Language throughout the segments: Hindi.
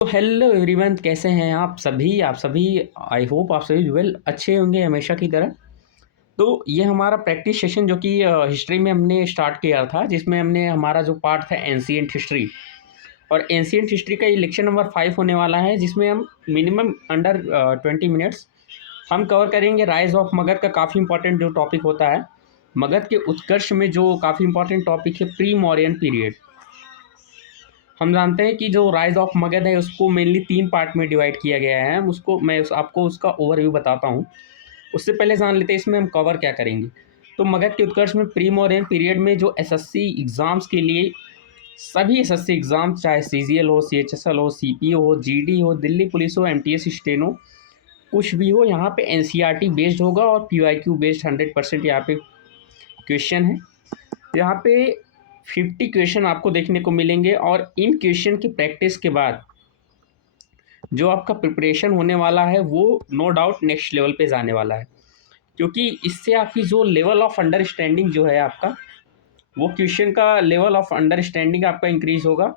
तो हेलो एवरीवन, कैसे हैं आप सभी आई होप आप सभी वेल अच्छे होंगे हमेशा की तरह। तो ये हमारा प्रैक्टिस सेशन जो कि हिस्ट्री में हमने स्टार्ट किया था, जिसमें हमने हमारा जो पार्ट था एंशिएंट हिस्ट्री, और एंशिएंट हिस्ट्री का ये लेक्चर नंबर 5 होने वाला है, जिसमें हम मिनिमम अंडर 20 मिनट्स हम कवर करेंगे राइज ऑफ मगध का। काफ़ी इंपॉर्टेंट जो टॉपिक होता है मगध के उत्कर्ष में, जो काफ़ी इंपॉर्टेंट टॉपिक है प्री मौर्यन पीरियड। हम जानते हैं कि जो राइज ऑफ मगध है उसको मेनली 3 पार्ट में डिवाइड किया गया है। आपको उसका ओवरव्यू बताता हूँ। उससे पहले जान लेते हैं इसमें हम कवर क्या करेंगे। तो मगध के उत्कर्ष में प्री मौर्यन पीरियड में जो एसएससी एग्ज़ाम्स के लिए, सभी एसएससी एग्ज़ाम, चाहे सीजीएल हो, सीएचएसएल हो, सीपीओ हो, जीडी हो, दिल्ली पुलिस हो, एमटीएस स्टेनो, कुछ भी हो, यहाँ पे एनसीईआरटी बेस्ड होगा और पीवाईक्यू बेस्ड 100% यहाँ पे क्वेश्चन है। यहाँ पे 50 क्वेश्चन आपको देखने को मिलेंगे, और इन क्वेश्चन की प्रैक्टिस के बाद जो आपका प्रिपरेशन होने वाला है वो नो डाउट नेक्स्ट लेवल पे जाने वाला है, क्योंकि इससे आपकी जो लेवल ऑफ अंडरस्टैंडिंग जो है आपका, वो क्वेश्चन का लेवल ऑफ अंडरस्टैंडिंग आपका इंक्रीज होगा।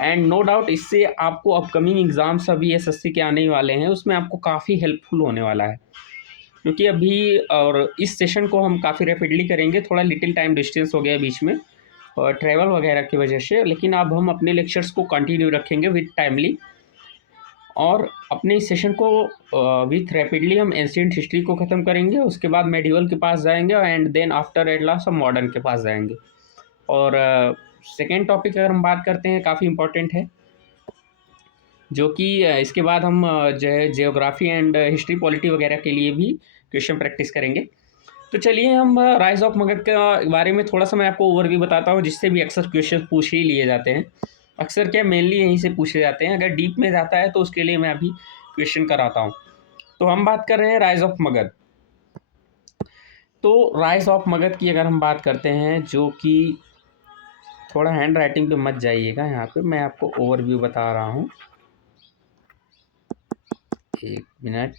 एंड नो डाउट इससे आपको अपकमिंग एग्ज़ाम्स अभी एसएससी के आने वाले हैं, उसमें आपको काफ़ी हेल्पफुल होने वाला है। क्योंकि अभी और इस सेशन को हम काफ़ी रैपिडली करेंगे, थोड़ा लिटिल टाइम डिस्टेंस हो गया बीच में और ट्रैवल वगैरह की वजह से, लेकिन अब हम अपने लेक्चर्स को कंटिन्यू रखेंगे विथ टाइमली, और अपने इस सेशन को विथ रैपिडली हम एंशिएंट हिस्ट्री को ख़त्म करेंगे। उसके बाद मेडिवल के पास जाएंगे and then after at last हम मॉडर्न के पास जाएंगे। और सेकेंड टॉपिक अगर हम बात करते हैं, काफ़ी इंपॉर्टेंट है, जो कि इसके बाद हम जो है जियोग्राफी एंड हिस्ट्री पॉलिटी वगैरह के लिए भी क्वेश्चन प्रैक्टिस करेंगे। तो चलिए हम राइज ऑफ मगध के बारे में थोड़ा सा मैं आपको ओवरव्यू बताता हूँ, जिससे भी अक्सर क्वेश्चन पूछ ही लिए जाते हैं। अक्सर क्या, मेनली यहीं से पूछे जाते हैं। अगर डीप में जाता है तो उसके लिए मैं अभी क्वेश्चन कराता हूँ। तो हम बात कर रहे हैं राइज ऑफ मगध। तो राइज ऑफ मगध की अगर हम बात करते हैं, जो कि थोड़ा हैंड राइटिंग पे मत जाइएगा, यहाँ पे मैं आपको ओवरव्यू बता रहा हूँ। एक मिनट।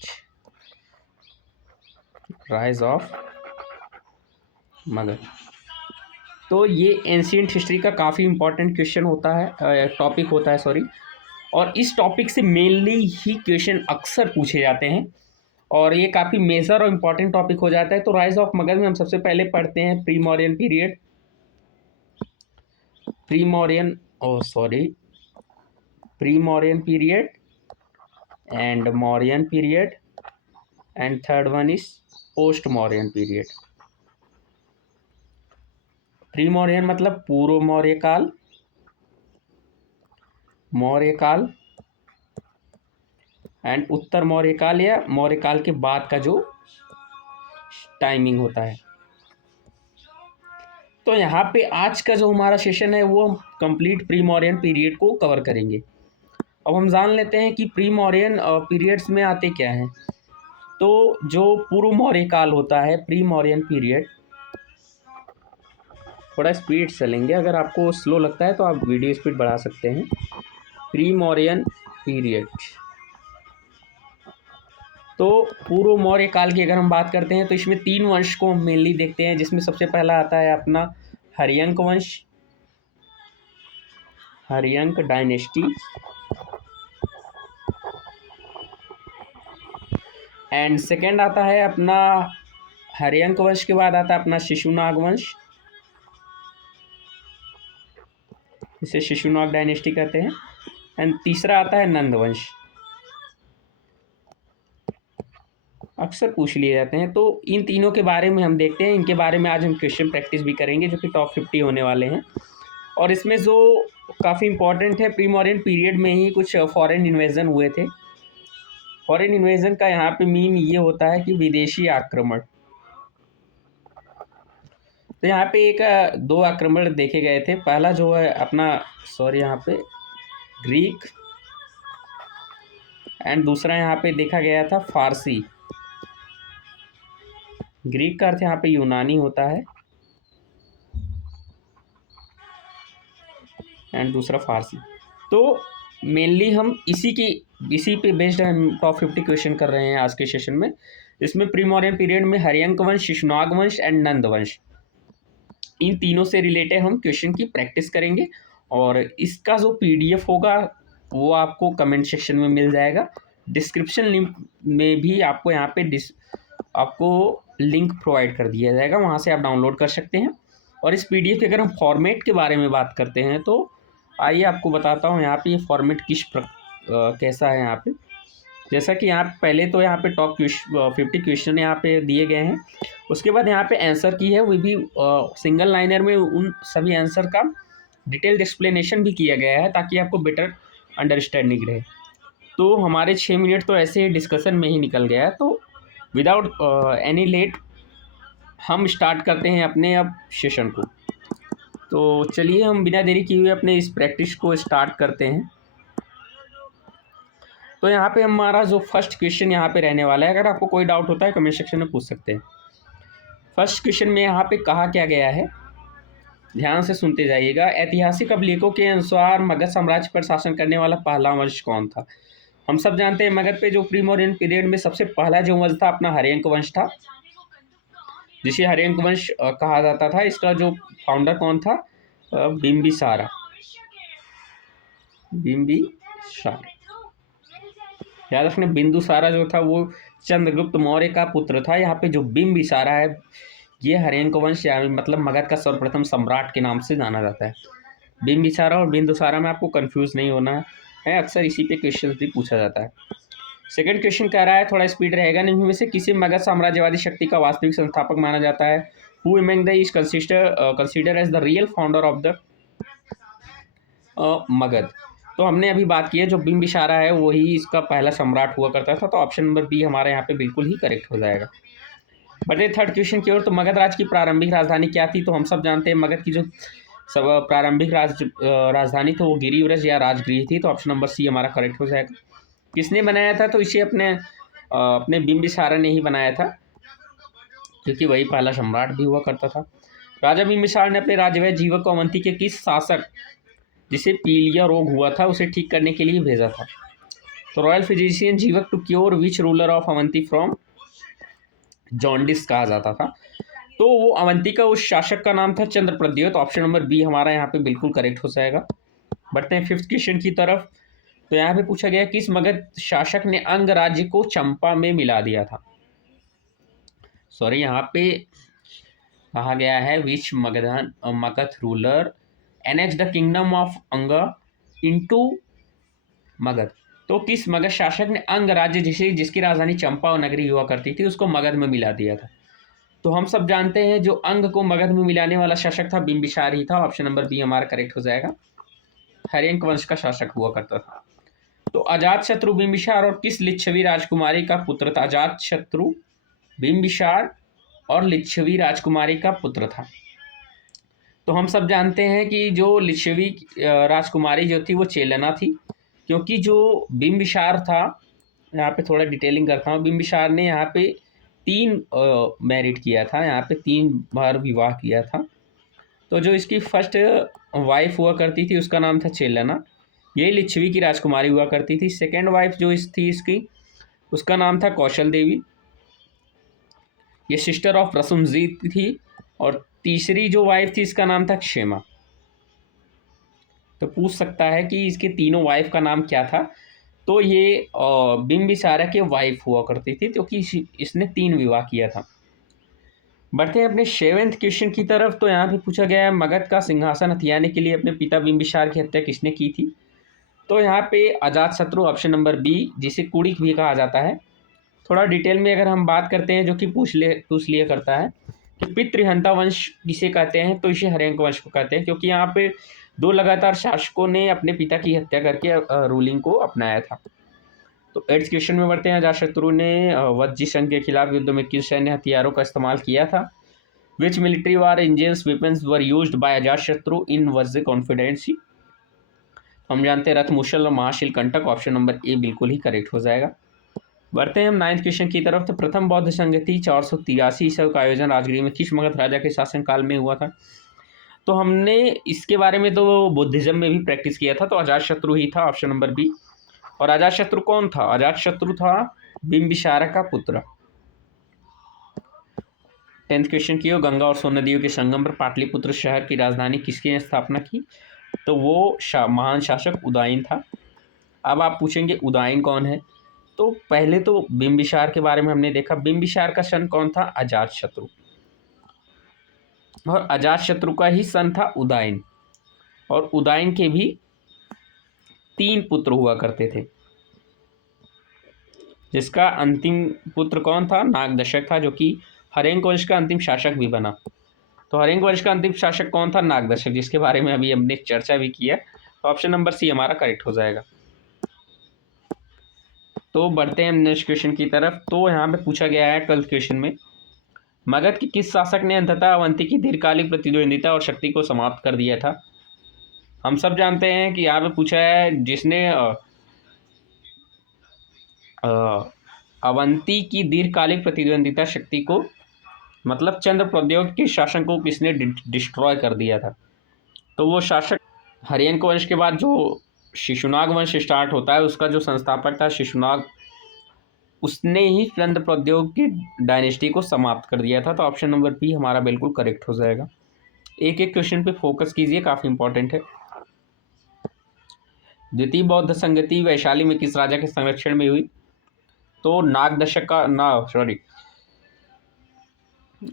राइज ऑफ मगध, तो ये एंशिएंट हिस्ट्री का काफ़ी इंपॉर्टेंट क्वेश्चन होता है, टॉपिक होता है, सॉरी। और इस टॉपिक से मेनली ही क्वेश्चन अक्सर पूछे जाते हैं, और ये काफ़ी मेजर और इम्पॉर्टेंट टॉपिक हो जाता है। तो राइज ऑफ मगध में हम सबसे पहले पढ़ते हैं pre Mauryan period, pre Mauryan period and Mauryan period, and third one is post Mauryan period. Pre Mauryan मतलब पूर्व मौर्य काल, एंड उत्तर मौर्य काल या मौर्य काल के बाद का जो टाइमिंग होता है। तो यहाँ पे आज का जो हमारा सेशन है वो हम कंप्लीट प्री मौर्यन पीरियड को कवर करेंगे। अब हम जान लेते हैं कि प्री मौर्यन पीरियड्स में आते क्या हैं। तो जो पूर्व मौर्य काल होता है, प्री मौर्यन पीरियड, थोड़ा स्पीड चलेंगे, अगर आपको स्लो लगता है तो आप वीडियो स्पीड बढ़ा सकते हैं। प्री मौर्यन पीरियड, तो पूर्व मौर्य काल की अगर हम बात करते हैं तो इसमें 3 वंश को हम मेनली देखते हैं, जिसमें सबसे पहला आता है अपना हर्यंक वंश, हर्यंक डायनेस्टी, एंड सेकेंड आता है अपना हर्यंक वंश के बाद आता है अपना शिशुनाग वंश, इसे शिशुनाग डायनेस्टी कहते हैं, एंड तीसरा आता है नंद वंश। अक्सर पूछ लिए जाते हैं, तो इन तीनों के बारे में हम देखते हैं। इनके बारे में आज हम क्वेश्चन प्रैक्टिस भी करेंगे, जो कि टॉप 50 होने वाले हैं। और इसमें जो काफ़ी इंपॉर्टेंट है, प्री मॉडर्न पीरियड में ही कुछ फॉरेन इन्वेजन हुए थे। फॉरेन इन्वेजन का यहाँ पे मीन ये होता है कि विदेशी आक्रमण। तो यहाँ पे एक 2 आक्रमण देखे गए थे। पहला जो है अपना यहाँ पे ग्रीक, एंड दूसरा यहाँ पे देखा गया था फारसी। ग्रीक का अर्थ यहाँ पे यूनानी होता है, एंड दूसरा फारसी। तो मेनली हम इसी पे बेस्ड हम टॉप 50 क्वेश्चन कर रहे हैं आज के सेशन में। इसमें प्री मॉडर्न पीरियड में हर्यंक वंश, शिशुनाग वंश एंड नंद वंश, इन तीनों से रिलेटेड हम क्वेश्चन की प्रैक्टिस करेंगे। और इसका जो पीडीएफ होगा वो आपको कमेंट सेक्शन में मिल जाएगा। डिस्क्रिप्शन लिंक में भी आपको यहाँ पे आपको लिंक प्रोवाइड कर दिया जाएगा, वहाँ से आप डाउनलोड कर सकते हैं। और इस पीडीएफ के अगर हम फॉर्मेट के बारे में बात करते हैं तो आइए आपको बताता हूँ यहाँ पे ये फॉर्मेट कैसा है यहाँ पे। जैसा कि यहाँ पहले तो यहाँ पे टॉप 50 क्वेश्चन यहाँ पे दिए गए हैं, उसके बाद यहाँ पे आंसर की है, वो भी सिंगल लाइनर में उन सभी आंसर का डिटेल्ड एक्सप्लेनेशन भी किया गया है ताकि आपको बेटर अंडरस्टैंडिंग रहे। तो हमारे 6 मिनट तो ऐसे डिस्कशन में ही निकल गया है, तो विदाउट एनी लेट हम स्टार्ट करते हैं अपने अब सेशन को। तो चलिए हम बिना देरी किए हुए अपने इस प्रैक्टिस को स्टार्ट करते हैं। तो यहाँ पे हमारा जो फर्स्ट क्वेश्चन यहाँ पे रहने वाला है, अगर आपको कोई डाउट होता है कमेंट सेक्शन में पूछ सकते हैं। फर्स्ट क्वेश्चन में यहाँ पे कहा क्या गया है, ध्यान से सुनते जाइएगा। ऐतिहासिक अभिलेखों के अनुसार मगध साम्राज्य पर शासन करने वाला पहला वंश कौन था। हम सब जानते हैं मगध पे जो प्री मौर्यन पीरियड में सबसे पहला जो वंश था अपना हर्यंक वंश था, जिसे हर्यंक वंश कहा जाता था। इसका जो फाउंडर कौन था, बिंबिसारा। याद रखने, बिंदुसारा जो था वो चंद्रगुप्त मौर्य का पुत्र था। यहाँ पे जो बिंबिसारा है ये हर्यंक वंश या मतलब मगध का सर्वप्रथम सम्राट के नाम से जाना जाता है। बिंबिसारा और बिंदुसारा में आपको कंफ्यूज नहीं होना है, अक्सर इसी पे क्वेश्चन भी पूछा जाता है। सेकंड क्वेश्चन कह रहा है, थोड़ा स्पीड रहेगा, निम्न में से किसी मगध साम्राज्यवादी शक्ति का वास्तविक संस्थापक माना जाता है। Who among the is consider as the real founder of the Magadha. तो हमने अभी बात की है, जो बिंबिसारा है वही इसका पहला सम्राट हुआ करता था। तो ऑप्शन नंबर बी हमारे यहाँ पे बिल्कुल ही करेक्ट हो जाएगा। बढ़ते थर्ड क्वेश्चन की ओर। तो मगध राज की प्रारंभिक राजधानी क्या थी। तो हम सब जानते हैं मगध की जो सब प्रारंभिक राजधानी थी वो गिरिव्रज या राजगृह थी। तो ऑप्शन नंबर सी हमारा करेक्ट हो जाएगा। किसने बनाया था, तो इसे अपने बिंबिसारा ने ही बनाया था, क्योंकि वही पहला सम्राट भी हुआ करता था। राजा बिंबिसार ने अपने राज्य जीवक को अवंती के किस शासक जिसे पीलिया रोग हुआ था उसे ठीक करने के लिए भेजा था। तो royal physician Jivaka to cure which ruler of Avanti from jaundice कहा जाता था। तो वो अवंती का उस शासक का नाम था चंद्रप्रद्योत। तो ऑप्शन नंबर बी हमारा यहाँ पे बिल्कुल करेक्ट हो जाएगा। बढ़ते हैं फिफ्थ क्वेश्चन की तरफ। तो यहाँ पे पूछा गया किस मगध शासक ने अंग राज्य को चंपा में मिला दिया था। सॉरी, यहाँ पे कहा गया है which Magadha ruler annex the kingdom of Anga into Magadha. तो किस मगध शासक ने अंग राज्य जिसकी राजधानी चंपा और नगरी हुआ करती थी उसको मगध में मिला दिया था। तो हम सब जानते हैं जो अंग को मगध में मिलाने वाला शासक था बिंबिसार ही था। ऑप्शन नंबर बी हमारा करेक्ट हो जाएगा। हर्यंक वंश का शासक हुआ करता था। तो अजातशत्रु बिंबिसार और किस लिच्छवी राजकुमारी का पुत्र था। अजातशत्रु बिंबिसार और लिच्छवी राजकुमारी का पुत्र था। तो हम सब जानते हैं कि जो लिच्छवी राजकुमारी जो थी वो चेलना थी, क्योंकि जो बिंबिसार था, यहाँ पे थोड़ा डिटेलिंग करता हूँ। बिंबिसार ने यहाँ पे 3 मैरिट किया था, यहाँ पे 3 बार विवाह किया था। तो जो इसकी फर्स्ट वाइफ हुआ करती थी उसका नाम था चेलना, यही लिच्छवी की राजकुमारी हुआ करती थी। सेकेंड वाइफ जो थी इसकी उसका नाम था कौशल देवी, ये सिस्टर ऑफ रसुमजीत थी। और तीसरी जो वाइफ थी इसका नाम था क्षेमा। तो पूछ सकता है कि इसके तीनों वाइफ का नाम क्या था। तो ये बिंबिसारा के वाइफ हुआ करती थी, क्योंकि इसने 3 विवाह किया था। बढ़ते हैं अपने 7वें क्वेश्चन की तरफ। तो यहाँ पे पूछा गया है मगध का सिंहासन हथियाने के लिए अपने पिता बिंबिसार की हत्या किसने की थी। तो यहाँ पे अजातशत्रु ऑप्शन नंबर बी, जिसे कुड़िक भी कहा जाता है। थोड़ा डिटेल में अगर हम बात करते हैं, जो कि पूछ लिया करता है कि पितृहंता वंश किसे कहते हैं। तो इसे हर्यंक वंश को कहते हैं, क्योंकि यहाँ पे 2 लगातार शासकों ने अपने पिता की हत्या करके रूलिंग को अपनाया था। तो 8th क्वेश्चन में बढ़ते हैं। अजातशत्रु ने वज्जी संघ के खिलाफ युद्ध में किस सैन्य हथियारों का इस्तेमाल किया था। Which military war engines weapons were used by Ajatashatru in Vajji confederacy. हम जानते हैं रथ मुशल और महाशिल कंटक। ऑप्शन नंबर ए बिल्कुल ही करेक्ट हो जाएगा। बढ़ते हैं हम 9th क्वेश्चन की तरफ। तो प्रथम बौद्ध संगति 483 ईस्वी का आयोजन राजगृह में किस मगध राजा के शासनकाल में हुआ था। तो हमने इसके बारे में तो बुद्धिज्म में भी प्रैक्टिस किया था। तो अजातशत्रु ही था, ऑप्शन नंबर बी। और अजातशत्रु कौन था, अजातशत्रु था बिंबिसारा का पुत्र। 10th क्वेश्चन की हो। गंगा और सोन नदियों के संगम पर पाटलिपुत्र शहर की राजधानी किसकी ने स्थापना की। तो वो महान शासक उदयन था। अब आप पूछेंगे उदयन कौन है, तो पहले तो बिंबिसार के बारे में हमने देखा। बिंबिसार का सन कौन था? अजातशत्रु, और अजातशत्रु का ही सन था उदयन। और उदयन के भी 3 पुत्र हुआ करते थे, जिसका अंतिम पुत्र कौन था? नागदशक था, जो कि हरेंक वंश का अंतिम शासक भी बना। तो हरेंक वंश का अंतिम शासक कौन था? नागदशक, जिसके बारे में अभी हमने चर्चा भी की है। तो ऑप्शन नंबर सी हमारा करेक्ट हो जाएगा। तो बढ़ते हैं नेक्स्ट क्वेश्चन की तरफ। तो यहाँ पे पूछा गया है 12th क्वेश्चन में, मगध के किस शासक ने अंततः अवंती की दीर्घकालिक प्रतिद्वंदिता और शक्ति को समाप्त कर दिया था? हम सब जानते हैं कि यहाँ पे पूछा है जिसने अवंती की दीर्घकालिक प्रतिद्वंदिता शक्ति को, मतलब चंद्र प्रौद्योगिकी के शासन को किसने डिस्ट्रॉय कर दिया था? तो वो शासक हर्यंक वंश के बाद जो शिशुनाग वंश स्टार्ट होता है, उसका जो संस्थापक था शिशुनाग, उसने ही चंद्र प्रौद्योगिकी डायनेस्टी को समाप्त कर दिया था। तो ऑप्शन नंबर बी हमारा बिल्कुल करेक्ट हो जाएगा। एक एक क्वेश्चन पे फोकस कीजिए, काफ़ी इंपॉर्टेंट है। द्वितीय बौद्ध संगति वैशाली में किस राजा के संरक्षण में हुई? तो नागदशक का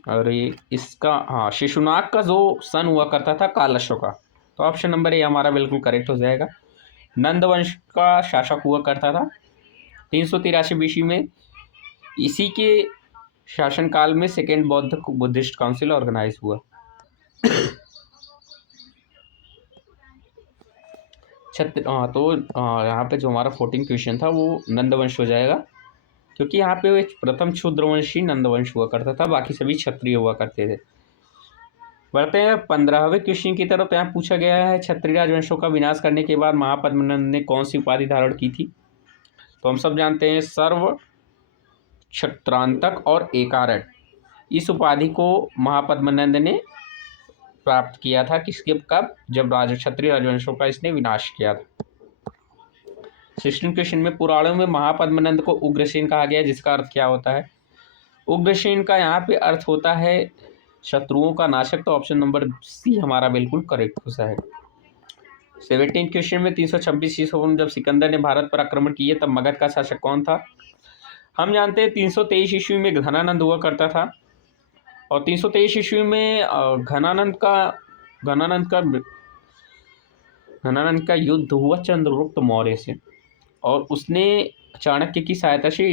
अरे इसका हाँ, शिशुनाग का जो सन हुआ करता था काल अशोका। तो ऑप्शन नंबर ए हमारा बिल्कुल करेक्ट हो जाएगा। नंद वंश का शासक हुआ करता था 383 बीसी में। इसी के शासनकाल में सेकेंड बुद्धिस्ट काउंसिल ऑर्गेनाइज हुआ। तो यहाँ पे जो हमारा 14 क्वेश्चन था वो नंदवंश हो जाएगा, क्योंकि यहाँ पे एक प्रथम क्षुद्रवंशी नंदवंश हुआ करता था, बाकी सभी क्षत्रिय हुआ करते थे। बढ़ते हैं 15वें क्वेश्चन की तरफ। यहाँ पूछा गया है क्षत्रिय राजवंशों का विनाश करने के बाद महापद्मनंद ने कौन सी उपाधि धारण की थी? तो हम सब जानते हैं सर्व क्षत्रांतक और एकारट, इस उपाधि को महापद्मनंद ने प्राप्त किया था। किसके कब? जब क्षत्रिय राजवंशों का इसने विनाश किया था। 16 क्वेश्चन में पुराणों में महापद्मनंद को उग्रसेन कहा गया, जिसका अर्थ क्या होता है? उग्रसेन का यहाँ पे अर्थ होता है शत्रुओं का नाशक। तो ऑप्शन नंबर सी हमारा बिल्कुल करेक्ट हो जाएगा। 17 क्वेश्चन में 326 ईस्वी में जब सिकंदर ने भारत पर आक्रमण किए तब मगध का शासक कौन था? हम जानते हैं 323 ईस्वी में घनानंद हुआ करता था, और 323 ईस्वी में घनानंद का युद्ध हुआ चंद्रगुप्त मौर्य से, और उसने चाणक्य की सहायता से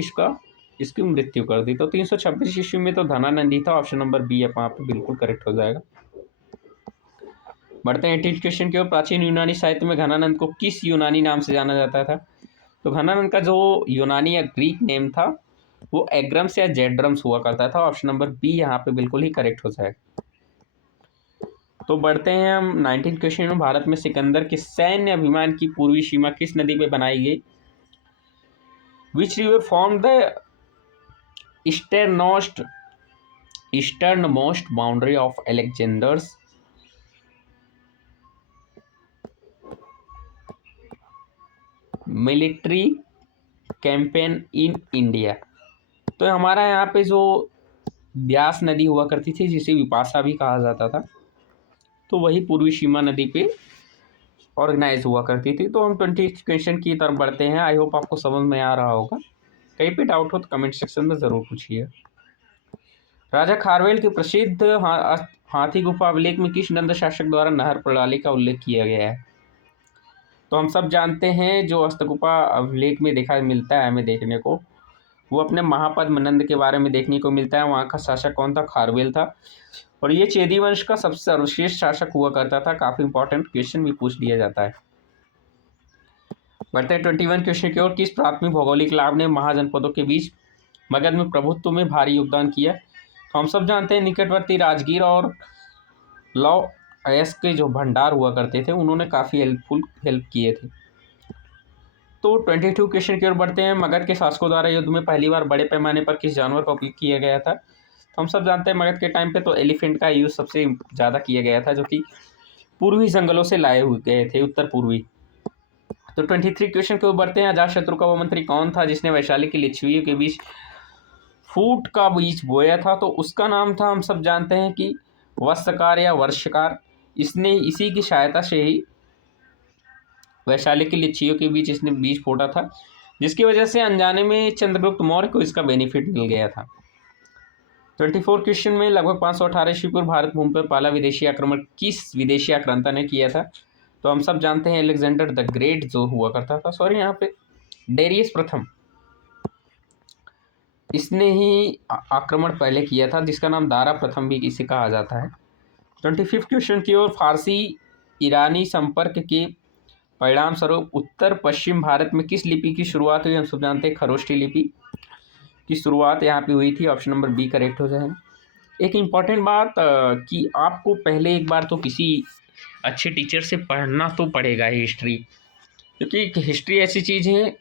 इसकी मृत्यु कर दी। तो 326 ईस्वी में तो धनानंद ही था। ऑप्शन नंबर बी वहाँ पे बिल्कुल करेक्ट हो जाएगा। बढ़ते हैं 18 क्वेश्चन की ओर। प्राचीन यूनानी साहित्य में घनानंद को किस यूनानी नाम से जाना जाता था? तो घनानंद का जो यूनानी या ग्रीक नेम था वो एग्रम्स या जेड्रम्स हुआ करता था। ऑप्शन नंबर बी यहाँ पे बिल्कुल ही करेक्ट हो जाएगा। तो बढ़ते हैं हम 19 क्वेश्चन में। भारत में सिकंदर के सैन्य अभिमान की पूर्वी सीमा किस नदी पे बनाई गई? Which river form the easternmost boundary of Alexander's military campaign in India? तो हमारा यहाँ पे जो ब्यास नदी हुआ करती थी, जिसे विपाशा भी कहा जाता था, तो वही पूर्वी सीमा नदी पे ऑर्गेनाइज हुआ करती थी। तो हम 20 क्वेश्चन की तरफ बढ़ते हैं। आई होप आपको समझ में आ रहा होगा। कहीं पे डाउट हो तो कमेंट सेक्शन में ज़रूर पूछिए। राजा खारवेल के प्रसिद्ध हाथी गुफा अभिलेख में किस नंद शासक द्वारा नहर प्रणाली का उल्लेख किया गया है? तो हम सब जानते हैं जो हस्तगुफा अभिलेख में देखा मिलता है हमें देखने को, वो अपने महापद्मनंद के बारे में देखने को मिलता है। वहाँ का शासक कौन था? खारवेल था, और ये चेदी वंश का सबसे सर्वश्रेष्ठ शासक हुआ करता था। काफ़ी इंपॉर्टेंट क्वेश्चन भी पूछ लिया जाता है। बढ़ते हैं 21 क्वेश्चन की ओर। किस प्राथमिक भौगोलिक लाभ ने महाजनपदों के बीच मगध में प्रभुत्व में भारी योगदान किया? तो हम सब जानते हैं निकटवर्ती राजगीर और लौ अयस के जो भंडार हुआ करते थे, उन्होंने काफ़ी हेल्प किए थे। तो 22 क्वेश्चन की ओर बढ़ते हैं। मगध के शासकों द्वारा युद्ध में पहली बार बड़े पैमाने पर किस जानवर का उपयोग किया गया था? तो हम सब जानते हैं मगध के टाइम पे तो एलिफेंट का यूज़ सबसे ज़्यादा किया गया था, जो कि पूर्वी जंगलों से लाए हुए गए थे, उत्तर पूर्वी। तो 23 क्वेश्चन की ओर बढ़ते हैं। अजातशत्रु का वो मंत्री कौन था जिसने वैशाली की लिच्छवियों के बीच फूट का बीज बोया था? तो उसका नाम था, हम सब जानते हैं कि वत्सकार या वर्षकार। इसने इसी की सहायता से ही वैशाली की लिच्चियों के बीच इसने बीज फोड़ा था, जिसकी वजह से अनजाने में चंद्रगुप्त मौर्य को इसका बेनिफिट मिल गया था। 24 क्वेश्चन में लगभग 518 ईस्वी पूर्व भारत भूमि पर पहला विदेशी आक्रमण किस विदेशी आक्रांता ने किया था? तो हम सब जानते हैं अलेक्जेंडर द ग्रेट जो हुआ करता था, सॉरी यहाँ पे डेरियस प्रथम, इसने ही आक्रमण पहले किया था, जिसका नाम दारा प्रथम भी इसे कहा जाता है। 25 क्वेश्चन की ओर, फारसी ईरानी संपर्क के परिणाम स्वरूप उत्तर पश्चिम भारत में किस लिपि की शुरुआत हुई? हम सब जानते हैं खरोष्ठी लिपि की शुरुआत यहाँ पे हुई थी। ऑप्शन नंबर बी करेक्ट हो जाएगा। एक इम्पॉर्टेंट बात कि आपको पहले एक बार तो किसी अच्छे टीचर से पढ़ना तो पड़ेगा हिस्ट्री, क्योंकि हिस्ट्री ऐसी चीज़ है,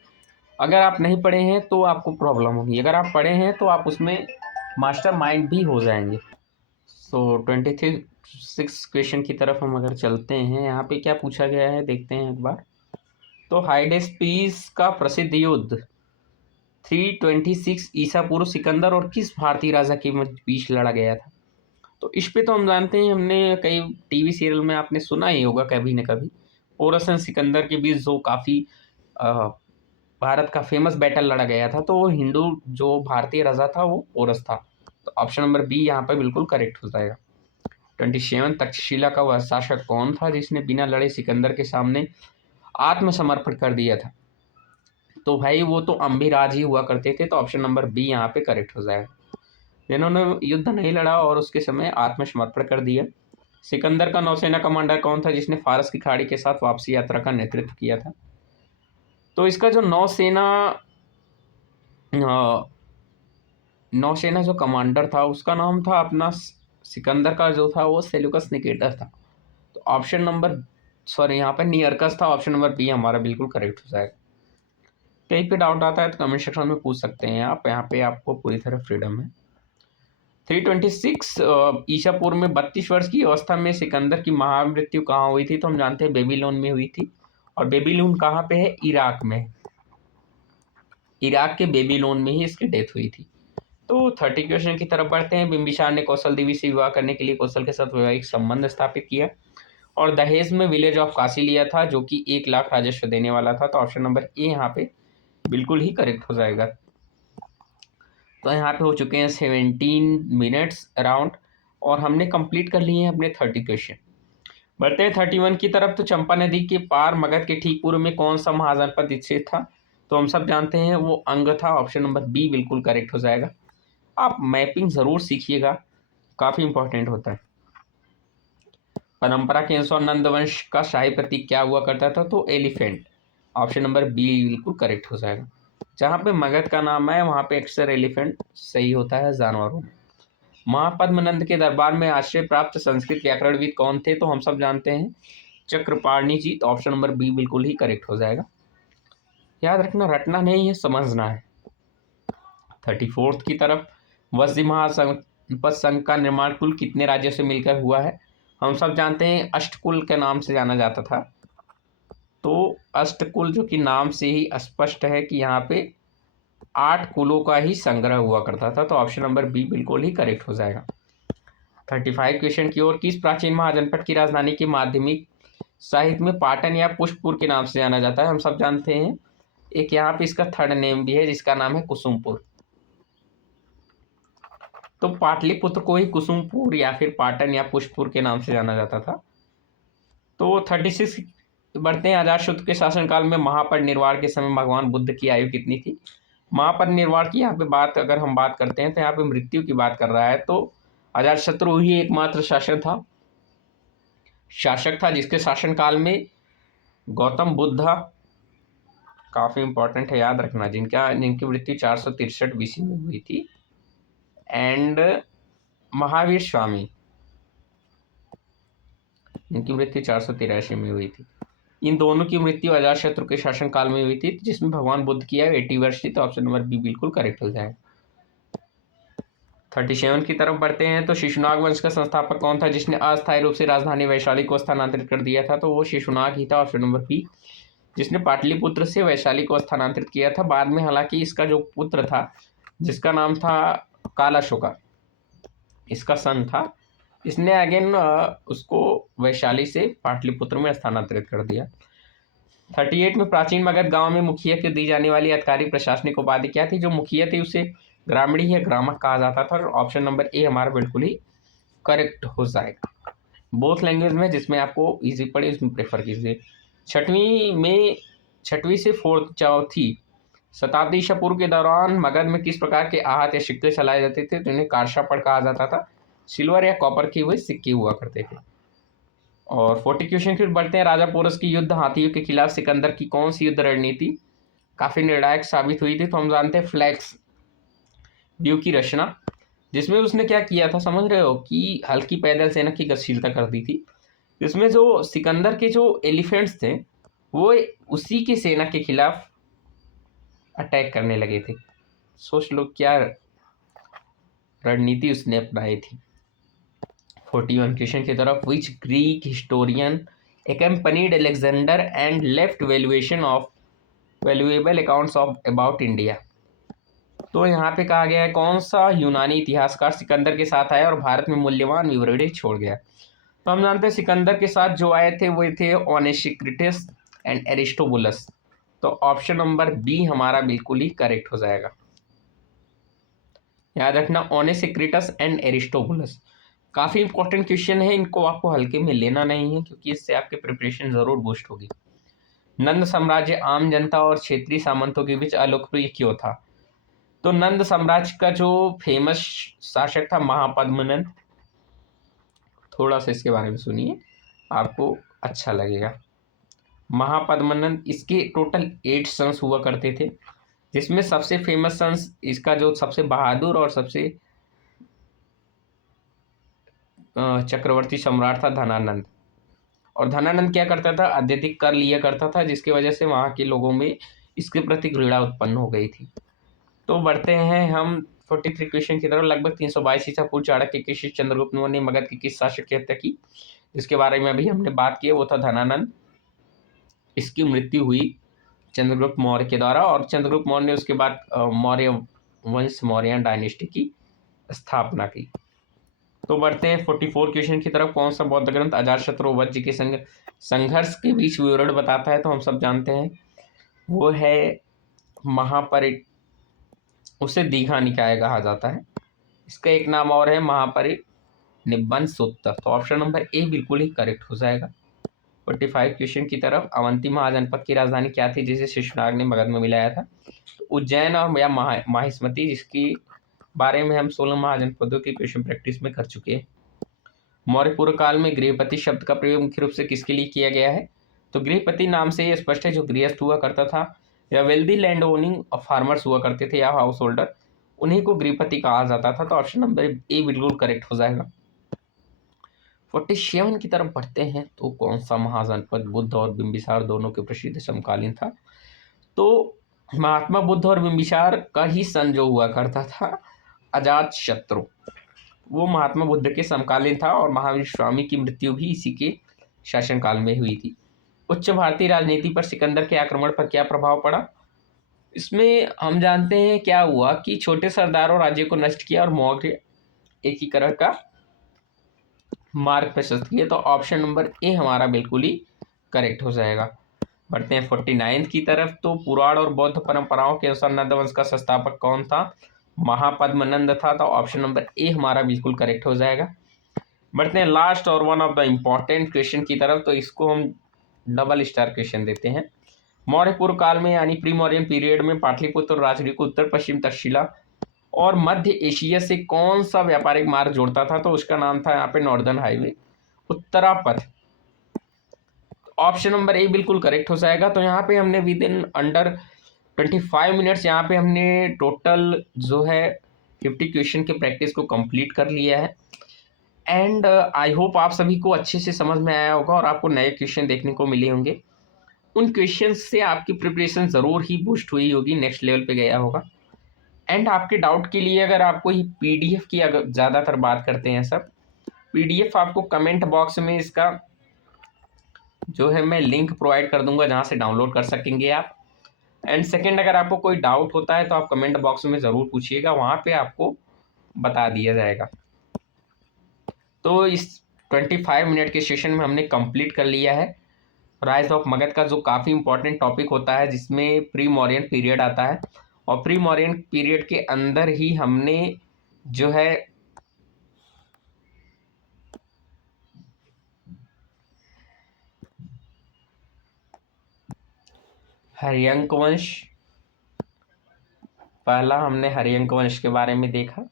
अगर आप नहीं पढ़े हैं तो आपको प्रॉब्लम होगी, अगर आप पढ़े हैं तो आप उसमें मास्टर माइंड भी हो जाएंगे। सो 26 क्वेश्चन की तरफ हम अगर चलते हैं, यहाँ पे क्या पूछा गया है देखते हैं एक बार। तो हाइडेस्पीस का प्रसिद्ध युद्ध 326 ईसा पूर्व सिकंदर और किस भारतीय राजा के बीच लड़ा गया था? तो इस पे तो हम जानते हैं, हमने कई टीवी सीरियल में आपने सुना ही होगा कभी न कभी, पोरस एंड सिकंदर के बीच जो काफ़ी भारत का फेमस बैटल लड़ा गया था, तो वो हिंदू जो भारतीय राजा था वो पोरस था। तो ऑप्शन नंबर बी यहाँ पर बिल्कुल करेक्ट हो जाएगा। 27 तक्षशिला का वह शासक कौन था जिसने बिना लड़े सिकंदर के सामने आत्मसमर्पण कर दिया था? तो भाई वो तो अम्बिराज ही हुआ करते थे, तो ऑप्शन नंबर बी यहाँ पे करेक्ट हो जाएगा। जिन्होंने युद्ध नहीं लड़ा और उसके समय आत्मसमर्पण कर दिया। सिकंदर का नौसेना कमांडर कौन था जिसने फारस की खाड़ी के साथ वापसी यात्रा का नेतृत्व किया था? तो इसका जो नौसेना जो कमांडर था उसका नाम था अपना, सिकंदर का जो था वो सेल्यूकस निकेटर था। तो ऑप्शन नंबर सॉरी यहाँ पर नियरकस था, ऑप्शन नंबर बी हमारा बिल्कुल करेक्ट हो जाएगा। कहीं पे डाउट आता है तो कमेंट सेक्शन में पूछ सकते हैं आप, यहाँ पे आपको पूरी तरह फ्रीडम है। 326 ईसा पूर्व में 32 वर्ष की अवस्था में सिकंदर की महामृत्यु कहाँ हुई थी? तो हम जानते हैं बेबीलोन में हुई थी, और बेबीलोन कहाँ पे है? इराक में, इराक के बेबीलोन में ही इसकी डेथ हुई थी। तो 30 क्वेश्चन की तरफ बढ़ते हैं। बिंबिसार ने कौशल देवी से विवाह करने के लिए कौशल के साथ वैवाहिक संबंध स्थापित किया और दहेज में विलेज ऑफ काशी लिया था, जो कि 1 लाख राजस्व देने वाला था। तो ऑप्शन नंबर ए यहाँ पे बिल्कुल ही करेक्ट हो जाएगा। तो यहाँ पे हो चुके हैं 17 मिनट्स अराउंड, और हमने कंप्लीट कर लिए हैं अपने 30 क्वेश्चन। बढ़ते हैं 31 की तरफ। तो चंपा नदी के पार मगध के ठीक पूर्व में कौन सा महाजनपद स्थित था? तो हम सब जानते हैं वो अंग था, ऑप्शन नंबर बी बिल्कुल करेक्ट हो जाएगा। आप मैपिंग ज़रूर सीखिएगा, काफ़ी इंपॉर्टेंट होता है। परंपरा के अनुसार नंदवंश का शाही प्रतीक क्या हुआ करता था? तो एलिफेंट, ऑप्शन नंबर बी बिल्कुल करेक्ट हो जाएगा। जहाँ पे मगध का नाम है वहाँ पे अक्सर एलिफेंट सही होता है जानवरों में। महापद्मनंद के दरबार में आश्रय प्राप्त संस्कृत व्याकरणविद कौन थे? तो हम सब जानते हैं चक्रपाणि जी। तो ऑप्शन नंबर बी बिल्कुल ही करेक्ट हो जाएगा। याद रखना, रटना नहीं है, समझना है। 34 की तरफ, वज्र महासंपत संघ का निर्माण कुल कितने राज्यों से मिलकर हुआ है? हम सब जानते हैं अष्टकुल के नाम से जाना जाता था। तो अष्टकुल जो कि नाम से ही स्पष्ट है कि यहाँ पे 8 कुलों का ही संग्रह हुआ करता था। तो ऑप्शन नंबर बी बिल्कुल ही करेक्ट हो जाएगा। 35 क्वेश्चन की ओर, किस प्राचीन महाजनपद की राजधानी के माध्यमिक साहित्य में पाटन या पुष्पपुर के नाम से जाना जाता है? हम सब जानते हैं एक यहाँ पे इसका थर्ड नेम भी है जिसका नाम है कुसुमपुर। तो पाटलिपुत्र को ही कुसुमपुर या फिर पाटन या पुष्पपुर के नाम से जाना जाता था। तो 36 बढ़ते हैं। अजातशत्रु के शासनकाल में महापरिनिर्वाण के समय भगवान बुद्ध की आयु कितनी थी? महापरिनिर्वाण की यहाँ पे बात अगर हम बात करते हैं तो यहाँ पे मृत्यु की बात कर रहा है। तो अजातशत्रु ही एकमात्र शासक था जिसके शासनकाल में गौतम बुद्ध, काफ़ी इंपॉर्टेंट है याद रखना, जिनकी मृत्यु 463 BC में हुई थी, एंड महावीर स्वामी जिनकी मृत्यु 483 में हुई थी। इन दोनों की मृत्यु अजातशत्रु के शासनकाल में हुई थी, जिसमें भगवान बुद्ध की आयु 80 वर्ष थी। तो ऑप्शन नंबर बी बिल्कुल करेक्ट हो जाएगा। 37 की तरफ बढ़ते हैं। तो शिशुनाग वंश का संस्थापक कौन था जिसने अस्थायी रूप से राजधानी वैशाली को स्थानांतरित कर दिया था? तो वो शिशुनाग ही था, ऑप्शन नंबर बी, जिसने पाटलिपुत्र से वैशाली को स्थानांतरित किया था। बाद में हालांकि इसका जो पुत्र था जिसका नाम था कालाशोका, इसका सन था, इसने अगेन उसको वैशाली से पाटलिपुत्र में स्थानांतरित कर दिया। 38 में प्राचीन मगध गांव में मुखिया को दी जाने वाली अधिकारी प्रशासनिक उपाधि क्या थी? जो मुखिया थी उसे ग्रामीणी या ग्रामक कहा जाता था। और ऑप्शन नंबर ए हमारा बिल्कुल ही करेक्ट हो जाएगा। बोथ लैंग्वेज में जिसमें आपको इजी पड़े उसमें प्रेफर कीजिए। छठवीं से चौथी शताब्दी ईसा पूर्व के दौरान मगध में किस प्रकार के आहत या सिक्के चलाए जाते थे? तो इन्हें कारशापड़ कहा जाता था। सिल्वर या कॉपर के हुए सिक्के हुआ करते थे। और 40 क्वेश्चन फिर बढ़ते हैं। राजा पोरस की युद्ध हाथियों के खिलाफ सिकंदर की कौन सी युद्ध रणनीति काफी निर्णायक साबित हुई थी? तो हम जानते हैं फ्लैक्स व्यू की रचना, जिसमें उसने क्या किया था समझ रहे हो कि हल्की पैदल सेना की गतिशीलता कर दी थी। इसमें जो सिकंदर के जो एलिफेंट्स थे वो उसी की सेना के खिलाफ अटैक करने लगे थे। सोच लो क्या रणनीति उसने अपनाई थी। 41 क्वेश्चन की तरफ। Which Greek historian accompanied Alexander and left valuable accounts of about India? तो यहाँ पे कहा गया है कौन सा यूनानी इतिहासकार सिकंदर के साथ आया और भारत में मूल्यवान विवरणें छोड़ गया? तो हम जानते हैं सिकंदर के साथ जो आए थे वो थे ओनेसिक्रिटस एंड एरिस्टोबुलस। तो ऑप्शन नंबर बी हमारा बिल्कुल ही करेक्ट हो जाएगा। याद रखना ओनेसिक्रिटस एंड एरिस्टोबुलस काफ़ी इंपॉर्टेंट क्वेश्चन है, इनको आपको हल्के में लेना नहीं है क्योंकि इससे आपकी प्रिपरेशन ज़रूर बूस्ट होगी। नंद साम्राज्य आम जनता और क्षेत्रीय सामंतों के बीच अलोकप्रिय क्यों था? तो नंद साम्राज्य का जो फेमस शासक था महापद्मनंद, थोड़ा सा इसके बारे में सुनिए आपको अच्छा लगेगा। महापद्मनंद, इसके टोटल 8 सन्स हुआ करते थे, जिसमें सबसे फेमस सन्स इसका जो सबसे बहादुर और सबसे चक्रवर्ती सम्राट था धनानंद। और धनानंद क्या करता था? अत्यधिक कर लिया करता था, जिसकी वजह से वहाँ के लोगों में इसके प्रति घृणा उत्पन्न हो गई थी। तो बढ़ते हैं हम 43 क्वेश्चन की तरफ। लगभग 322 ईसा पूर्व चाणक्य के शिष्य चंद्रगुप्त मौर्य ने मगध के किस शासक की हत्या की? जिसके बारे में अभी हमने बात की, वो था धनानंद। इसकी मृत्यु हुई चंद्रगुप्त मौर्य के द्वारा और चंद्रगुप्त मौर्य ने उसके बाद मौर्य वंश मौर्य डायनेस्टी की स्थापना की। तो बढ़ते हैं 44 क्वेश्चन की तरफ। कौन सा बौद्ध ग्रंथ अजातशत्रु वज्र के संघर्ष के बीच विवरण बताता है? तो हम सब जानते हैं वो है उसे दीघा निकाय कहा जाता है। इसका एक नाम और है महापरिनिब्बन सूत्र। तो ऑप्शन नंबर ए बिल्कुल ही करेक्ट हो जाएगा। 45 क्वेश्चन की तरफ। अवंती महाजनपद की राजधानी क्या थी जिसे शिशुनाग ने मगध में मिलाया था? उज्जैन और या माहिस्मती, जिसकी बारे में हम 16 महाजनपदों की क्वेश्चन प्रैक्टिस में कर चुके हैं। मौर्य पूर्व काल में गृहपति शब्द का प्रयोग मुख्य रूप से किसके लिए किया गया है? तो गृहपति नाम से ये स्पष्ट है जो गृहस्थ हुआ करता था या वेल्दी लैंड ओनिंग फार्मर्स हुआ करते थे या हाउस होल्डर, उन्हीं को गृहपति कहा जाता था। तो ऑप्शन नंबर ए बिल्कुल करेक्ट हो जाएगा। 47 की तरफ बढ़ते हैं। तो कौन सा महाजनपद बुद्ध और बिंबिसार दोनों के प्रसिद्ध समकालीन था? तो महात्मा बुद्ध और बिंबिसार का ही सन जो हुआ करता था अजात शत्रु, वो महात्मा बुद्ध के समकालीन था और महावीर स्वामी की मृत्यु भी इसी के शासनकाल में हुई थी। उच्च भारतीय राजनीति पर सिकंदर के आक्रमण पर क्या प्रभाव पड़ा? इसमें हम जानते हैं क्या हुआ कि छोटे सरदारों राज्य को नष्ट किया और मौर्य एकीकरण का मार्ग प्रशस्त किया। तो ऑप्शन नंबर ए हमारा बिल्कुल ही करेक्ट हो जाएगा। बढ़ते हैं 49 की तरफ। तो पुराण और बौद्ध परंपराओं के अनुसार नंद वंश का संस्थापक कौन था? महापद्मनंद था। तो ऑप्शन नंबर ए हमारा बिल्कुल करेक्ट हो जाएगा। बढ़ते हैं लास्ट और one of the important question की तरफ। तो इसको हम डबल स्टार क्वेश्चन देते हैं। मौर्य पूर्व काल में यानी प्री मौर्यन पीरियड में पाटलिपुत्र और राजगीर को उत्तर पश्चिम तक्षशिला और मध्य एशिया से कौन सा व्यापारिक मार्ग जोड़ता था? तो उसका नाम था यहाँ पे northern highway, Uttarapatha. Option number A बिल्कुल करेक्ट हो जाएगा। तो यहाँ पे हमने विद इन अंडर 25 मिनट्स यहाँ पे हमने टोटल जो है 50 क्वेश्चन के प्रैक्टिस को कंप्लीट कर लिया है। एंड आई होप आप सभी को अच्छे से समझ में आया होगा और आपको नए क्वेश्चन देखने को मिले होंगे। उन क्वेश्चन से आपकी प्रिपरेशन ज़रूर ही बूस्ट हुई होगी, नेक्स्ट लेवल पे गया होगा। एंड आपके डाउट के लिए अगर आपको ही पीडीएफ की अगर ज़्यादातर बात करते हैं सब, पीडीएफ आपको कमेंट बॉक्स में इसका जो है मैं लिंक प्रोवाइड कर दूंगा जहाँ से डाउनलोड कर सकेंगे आप। एंड सेकेंड, अगर आपको कोई डाउट होता है तो आप कमेंट बॉक्स में ज़रूर पूछिएगा, वहाँ पे आपको बता दिया जाएगा। तो इस 25 मिनट के सेशन में हमने कंप्लीट कर लिया है। राइज ऑफ मगध का जो काफ़ी इंपॉर्टेंट टॉपिक होता है, जिसमें प्री मौर्यन पीरियड आता है, और प्री मौर्यन पीरियड के अंदर ही हमने जो है हर्यंक वंश, पहला हमने हर्यंक वंश के बारे में देखा,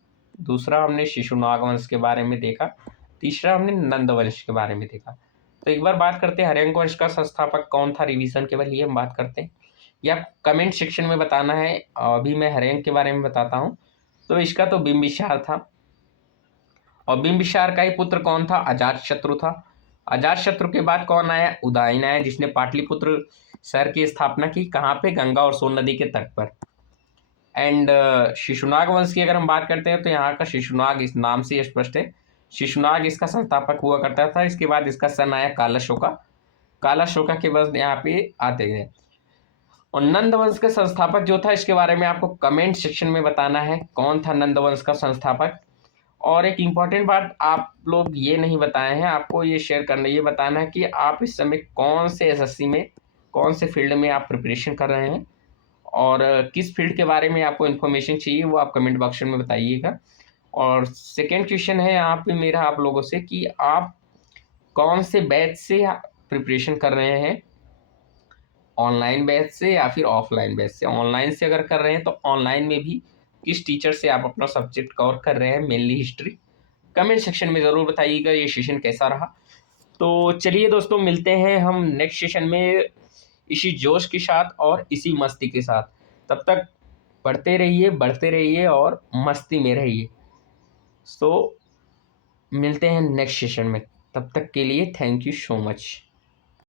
दूसरा हमने शिशुनाग वंश के बारे में देखा, तीसरा हमने नंद वंश के बारे में देखा। तो एक बार बात करते हैं हर्यंक वंश का संस्थापक कौन था, रिवीजन के लिए हम बात करते हैं, या कमेंट सेक्शन में बताना है। अभी मैं हर्यंक के बारे में बताता हूँ। तो इसका तो बिंबिसार था, और बिंबिसार का ही पुत्र कौन था, अजातशत्रु था। अजातशत्रु के बाद कौन आया, उदयन आया, जिसने पाटलिपुत्र शहर की स्थापना की, कहाँ पे, गंगा और सोन नदी के तट पर। एंड शिशुनाग वंश की अगर हम बात करते हैं तो यहाँ का शिशुनाग इस नाम से स्पष्ट है, शिशुनाग इसका संस्थापक हुआ करता था। इसके बाद इसका सन आया कालाशोका, कालाशोका के बाद यहाँ पे आते गए। और नंद वंश का संस्थापक जो था, इसके बारे में आपको कमेंट सेक्शन में बताना है कौन था नंद वंश का संस्थापक। और एक इम्पॉर्टेंट बात आप लोग ये नहीं बताए हैं, आपको ये शेयर करना, ये बताना है कि आप इस समय कौन से एसएससी में, कौन से फील्ड में आप प्रिपरेशन कर रहे हैं, और किस फील्ड के बारे में आपको इन्फॉर्मेशन चाहिए, वो आप कमेंट बॉक्स में बताइएगा। और सेकेंड क्वेश्चन है यहाँ पे मेरा आप लोगों से कि आप कौन से बैच से प्रिपरेशन कर रहे हैं, ऑनलाइन बैच से या फिर ऑफलाइन बैच से। ऑनलाइन से अगर कर रहे हैं तो ऑनलाइन में भी किस टीचर से आप अपना सब्जेक्ट कवर कर रहे हैं, मेनली हिस्ट्री। कमेंट सेक्शन में ज़रूर बताइएगा ये सेशन कैसा रहा। तो चलिए दोस्तों, मिलते हैं हम नेक्स्ट सेशन में इसी जोश के साथ और इसी मस्ती के साथ। तब तक पढ़ते रहिए, बढ़ते रहिए और मस्ती में रहिए। सो मिलते हैं नेक्स्ट सेशन में, तब तक के लिए थैंक यू सो मच।